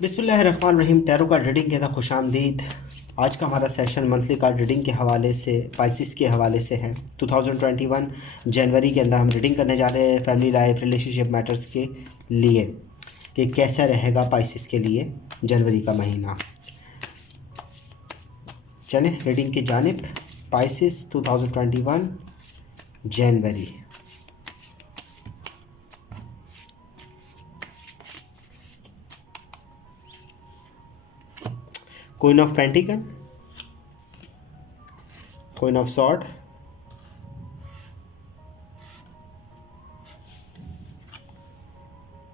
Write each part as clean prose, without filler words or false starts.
बिस्मिल्लाहिर्रहमानिर्रहीम। Tarot card reading के अंदर खुशामदीद। आज का हमारा सेशन मंथली कार्ड रीडिंग के हवाले से पाइसिस के हवाले से है। 2021 जनवरी के अंदर हम रीडिंग करने जा रहे हैं फैमिली लाइफ रिलेशनशिप मैटर्स के लिए कि कैसा रहेगा पाइसिस के लिए जनवरी का महीना। चलें रीडिंग की जानिब। पाइसिस 2021 जनवरी। Queen of pentacle, queen of sword,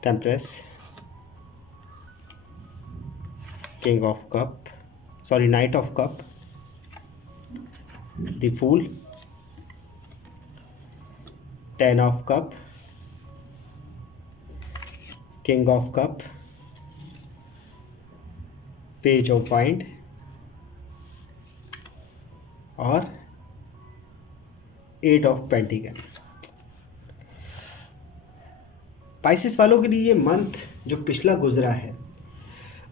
temperance, king of cup, knight of cup, the fool, 10 of cup, king of cup, page of wands और 8 ऑफ पेंटिकल। पाइसिस वालों के लिए ये मंथ जो पिछला गुजरा है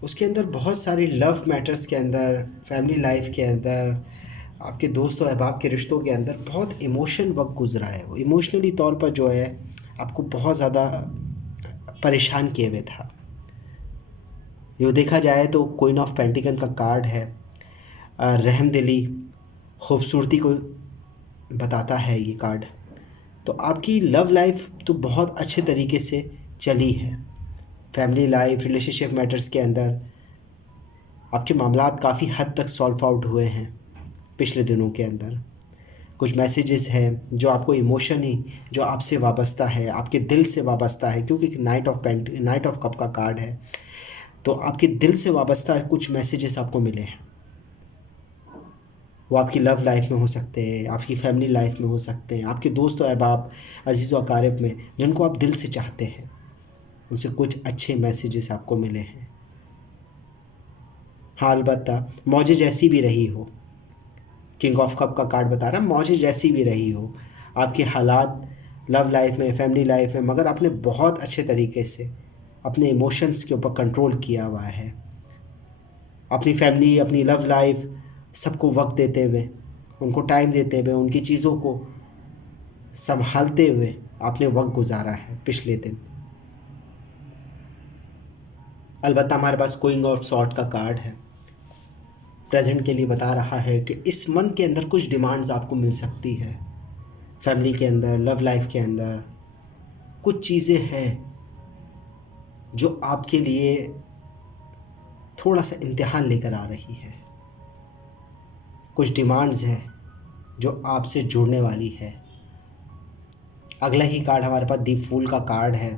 उसके अंदर बहुत सारी लव मैटर्स के अंदर, फैमिली लाइफ के अंदर, आपके दोस्त और अहबाब के रिश्तों के अंदर बहुत इमोशन वक्त गुजरा है। वो इमोशनली तौर पर जो है आपको बहुत ज़्यादा परेशान किए हुए था। यो देखा जाए तो क्वीन ऑफ पेंटिकल का कार्ड है, रहमदिली, खूबसूरती को बताता है ये कार्ड। तो आपकी लव लाइफ तो बहुत अच्छे तरीके से चली है। फैमिली लाइफ रिलेशनशिप मैटर्स के अंदर आपके मामलात काफ़ी हद तक सॉल्व आउट हुए हैं पिछले दिनों के अंदर। कुछ मैसेजेस हैं जो आपको इमोशनली जो आपसे वाबस्ता है, आपके दिल से वाबस्ता है, क्योंकि नाइट ऑफ कप का कार्ड है तो आपके दिल से वाबस्ता कुछ मैसेजेस आपको मिले हैं। वो आपकी लव लाइफ में हो सकते हैं, आपकी फैमिली लाइफ में हो सकते हैं, आपके दोस्त और अहबाब, अजीज़ व अकारिब में जिनको आप दिल से चाहते हैं, उनसे कुछ अच्छे मैसेजेस आपको मिले हैं। हाँ, अलबत्ता मौजें जैसी भी रही हो, किंग ऑफ कप का कार्ड बता रहा है, मौजें जैसी भी रही हो आपके हालात लव लाइफ में, फैमिली लाइफ में, मगर आपने बहुत अच्छे तरीके से अपने इमोशंस के ऊपर कंट्रोल किया हुआ है। अपनी फैमिली, अपनी लव लाइफ, सबको वक्त देते हुए, उनको टाइम देते हुए, उनकी चीज़ों को संभालते हुए आपने वक्त गुजारा है पिछले दिन। अलबत्ता हमारे पास क्वीन ऑफ सॉर्ड का कार्ड है, प्रेजेंट के लिए बता रहा है कि इस मंथ के अंदर कुछ डिमांड्स आपको मिल सकती है। फैमिली के अंदर, लव लाइफ के अंदर कुछ चीज़ें हैं जो आपके लिए थोड़ा सा इम्तिहान लेकर आ रही है। कुछ डिमांड्स हैं जो आपसे जुड़ने वाली है। अगला ही कार्ड हमारे पास दी फूल का कार्ड है।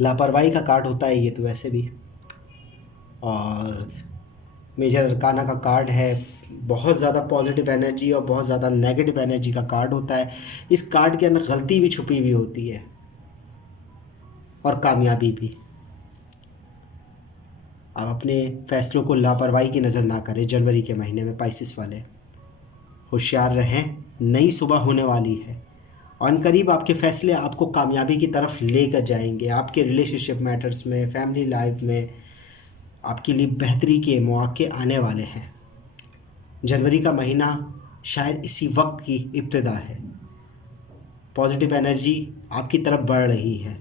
लापरवाही का कार्ड होता है ये तो वैसे भी, और मेजर अरकाना का कार्ड है। बहुत ज़्यादा पॉजिटिव एनर्जी और बहुत ज़्यादा नेगेटिव एनर्जी का कार्ड होता है। इस कार्ड के अंदर गलती भी छुपी हुई होती है और कामयाबी भी। आप अपने फ़ैसलों को लापरवाही की नज़र ना करें। जनवरी के महीने में पाइसिस वाले होशियार रहें, नई सुबह होने वाली है। अनकरीब आपके फ़ैसले आपको कामयाबी की तरफ लेकर जाएंगे। आपके रिलेशनशिप मैटर्स में, फैमिली लाइफ में आपके लिए बेहतरी के मौके आने वाले हैं। जनवरी का महीना शायद इसी वक्त की इब्तिदा है। पॉजिटिव एनर्जी आपकी तरफ बढ़ रही है।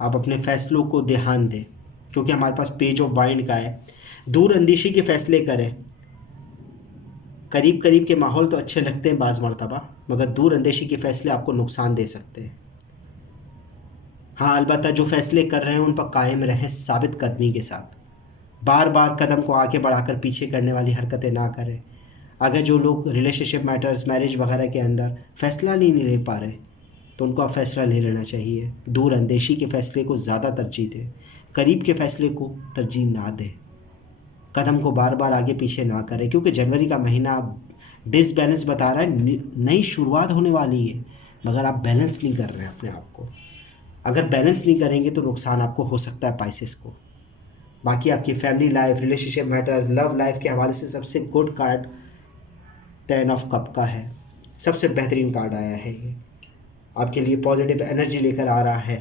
आप अपने फ़ैसलों को ध्यान दें, क्योंकि हमारे पास पेज ऑफ वाइंड का है। दूर अंदेशी के फ़ैसले करें। करीब करीब के माहौल तो अच्छे लगते हैं बाज़ मरतबा, मगर दूर अंदेशी के फ़ैसले आपको नुकसान दे सकते हैं। हाँ, अलबत्ता जो फ़ैसले कर रहे हैं उन पर कायम रहें साबित कदमी के साथ। बार बार कदम को आगे बढ़ाकर पीछे करने वाली हरकतें ना करें। अगर जो लोग रिलेशनशिप मैटर्स, मैरिज वगैरह के अंदर फ़ैसला नहीं ले पा रहे तो उनको अब फ़ैसला ले लेना चाहिए। दूर अंदेशी के फ़ैसले को ज़्यादा तरजीह दें, करीब के फ़ैसले को तरजीह ना दें। कदम को बार बार आगे पीछे ना करें, क्योंकि जनवरी का महीना डिसबैलेंस बता रहा है। नई शुरुआत होने वाली है मगर आप बैलेंस नहीं कर रहे हैं अपने आप को। अगर बैलेंस नहीं करेंगे तो नुकसान आपको हो सकता है पाइसेस को। बाकी आपकी family life, relationship matters, love life के हवाले से सबसे गुड कार्ड 10 ऑफ कप का है। सबसे बेहतरीन कार्ड आया है ये। आपके लिए पॉजिटिव एनर्जी लेकर आ रहा है।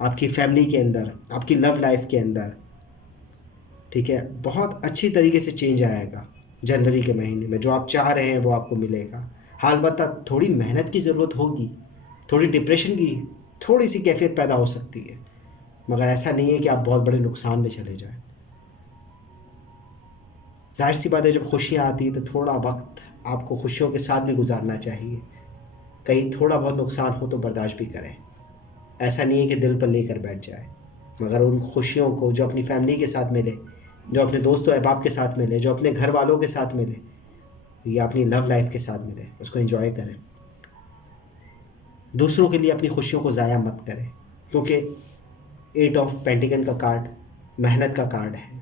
आपकी फैमिली के अंदर, आपकी लव लाइफ के अंदर, ठीक है, बहुत अच्छी तरीके से चेंज आएगा जनवरी के महीने में। जो आप चाह रहे हैं वो आपको मिलेगा। हाँ, अलबत्ता थोड़ी मेहनत की ज़रूरत होगी, थोड़ी डिप्रेशन की थोड़ी सी कैफियत पैदा हो सकती है, मगर ऐसा नहीं है कि आप बहुत बड़े नुकसान में चले जाएं। जाहिर सी बात है, जब खुशियाँ आती हैं तो थोड़ा वक्त आपको खुशियों के साथ भी गुजारना चाहिए। कहीं थोड़ा बहुत नुकसान हो तो बर्दाश्त भी करें, ऐसा नहीं है कि दिल पर लेकर बैठ जाए। मगर उन खुशियों को जो अपनी फैमिली के साथ मिले, जो अपने दोस्तों अहबाब के साथ मिले, जो अपने घर वालों के साथ मिले या अपनी लव लाइफ के साथ मिले, उसको एंजॉय करें। दूसरों के लिए अपनी खुशियों को ज़ाया मत करें, क्योंकि 8 ऑफ पेंटिकल का कार्ड मेहनत का कार्ड है।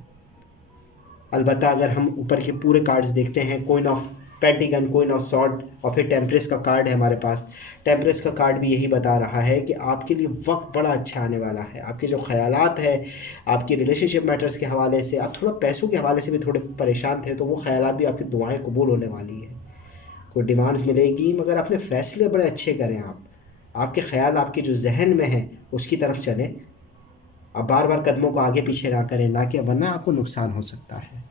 अलबत्ता अगर हम ऊपर के पूरे कार्ड्स देखते हैं, queen of pentacle, queen of sword और फिर टेम्परेस का कार्ड है हमारे पास। टेम्परेस का कार्ड भी यही बता रहा है कि आपके लिए वक्त बड़ा अच्छा आने वाला है। आपके जो ख्यालात है, आपकी रिलेशनशिप मैटर्स के हवाले से, आप थोड़ा पैसों के हवाले से भी थोड़े परेशान थे, तो वो ख्यालात भी आपकी दुआएं कबूल होने वाली है। कोई डिमांड्स मिलेगी, मगर अपने फ़ैसले बड़े अच्छे करें आप। आपके ख़्याल आपके जो जहन में है उसकी तरफ चलें। आप बार बार कदमों को आगे पीछे ना करें, ना कि वरना आपको नुकसान हो सकता है।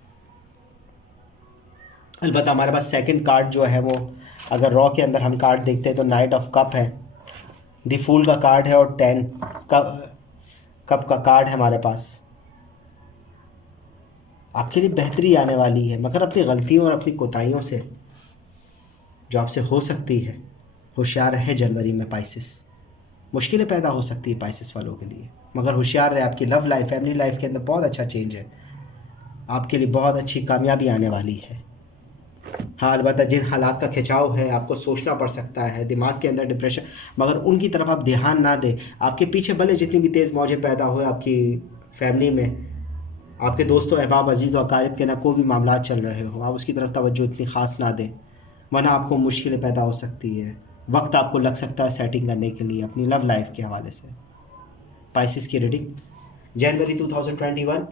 अलबत्ता हमारे पास सेकंड कार्ड जो है वो, अगर रॉ के अंदर हम कार्ड देखते हैं तो नाइट ऑफ कप है, द फूल का कार्ड है और 10 कप का कार्ड है हमारे पास। आपके लिए बेहतरी आने वाली है, मगर अपनी गलतियों और अपनी कोताहियों से जो आपसे हो सकती है, होशियार रहे। जनवरी में पाइसिस, मुश्किलें पैदा हो सकती है पाइसिस वालों के लिए, मगर होशियार रहे। आपकी लव लाइफ, फैमिली लाइफ के अंदर बहुत अच्छा चेंज है, आपके लिए बहुत अच्छी कामयाबी आने वाली है। हाँ, अलबत्ता जिन हालात का खिंचाव है, आपको सोचना पड़ सकता है, दिमाग के अंदर डिप्रेशन, मगर उनकी तरफ आप ध्यान ना दें। आपके पीछे भले जितनी भी तेज़ मौजें पैदा हुए आपकी फैमिली में, आपके दोस्तों अहबाब अजीज़ और अकारिब के ना कोई भी मामला चल रहे हो, आप उसकी तरफ तवज्जो इतनी ख़ास ना दें, वरना आपको मुश्किलें पैदा हो सकती है। वक्त आपको लग सकता है सेटिंग करने के लिए अपनी लव लाइफ के हवाले से। पाइसिस की रीडिंग जनवरी 2021